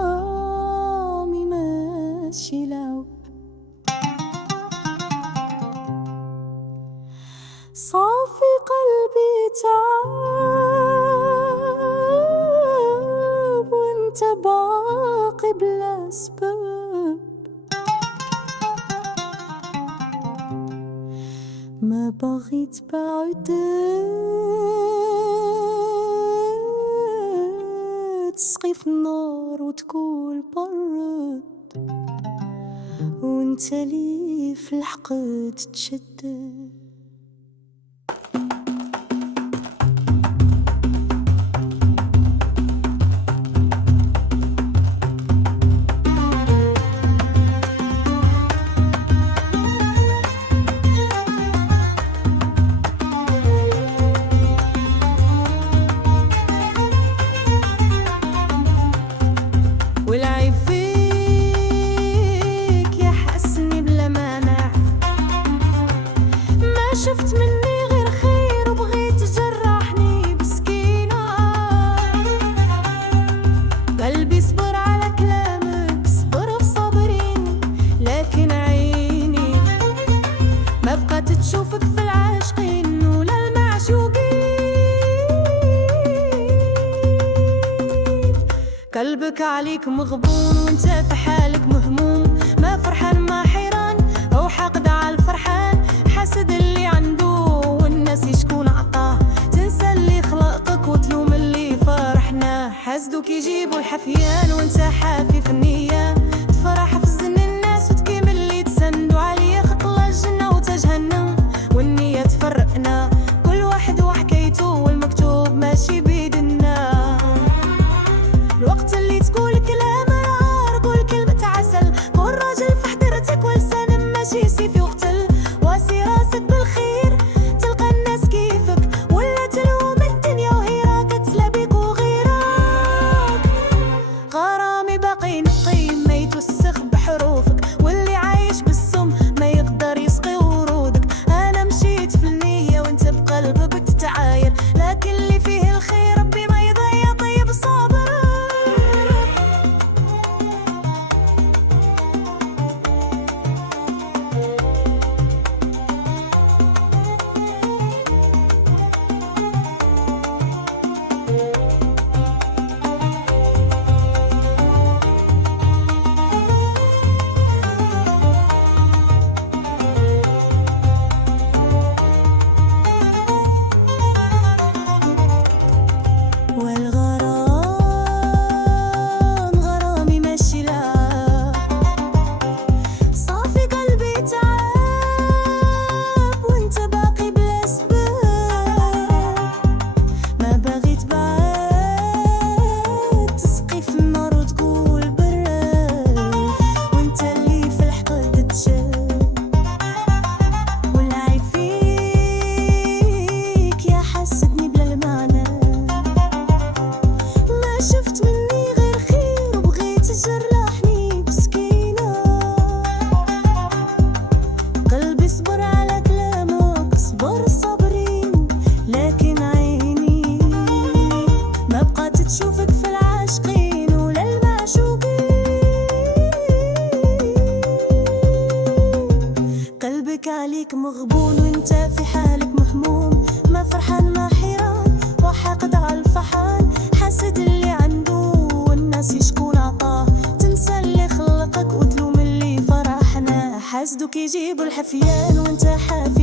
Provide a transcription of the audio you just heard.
والغرام ماشي لعب صافي قلبي تعب وانت باقي بلا سبب ما بغيت بعدك تسقي في النار وتقول برد وانت لي في الحقد تشدد والعيب فيك يا حسني بلا مانع ما شفت مني غير خير وبغيت تجرحني مسكينة قلبي صبر على كلامك صبر في صابرين لكن عيني ما بقات تشوفك في العاشقين ولا المعشوقين قلبك عليك مغبون وانت في حالك مهموم ما فرحان ما حيران او حاقد على الفرحان حاسد اللي عنده والناس شكون عطاه تنسى اللي خلقك وتلوم اللي فرحناه حاسدوك يجيبوا الحفيان وانت حافي في النية تفرح في زن الناس وتكيم اللي تسندوا عليه خط الله الجنة وتجهنم والنية تفرقنا كل واحد وحكايته والمكتوب ماشي بيدنا الوقت اللي تقول كلام نهار قول كلمة عسل كون راجل في حضرتك ولسان ماشي سيفي وقتل واسي راسك بالخير تلقى الناس كيفك ولا تلوم الدنيا وهي راك تسلبيك وغيرك غرامي باقي نقي ما يتوسخ بحروفك واللي عايش بالسم ما يقدر يسقي ورودك انا مشيت في النية وانت بقلبك تتعاير لكن اللي فيه الخير ربي ما يضيع طيب صابر والغرام غرامي ماشي لعب صافي قلبي تعب وانت باقي بلا سبب ما بغيت بعد تسقي في النار وتقول برد وانت اللي في الحقد تشد والعيب فيك يا حسدني بلا المعنى ما شفت مني غير خير وبغيت تجرحني مسكينة قلبي صبر على كلامك صبر صابرين لكن عيني ما بقات تشوفك في العاشقين ولا المعشوقين قلبك عليك مغبون وانت في حالك مهموم ما فرحان ما حيران وحاقد على الفحال حاسد اللي عنده والناس شكون عطاه تنسى اللي خلقك وتلوم اللي فرحنا حاسدوك يجيبوا الحفيان وانت حافي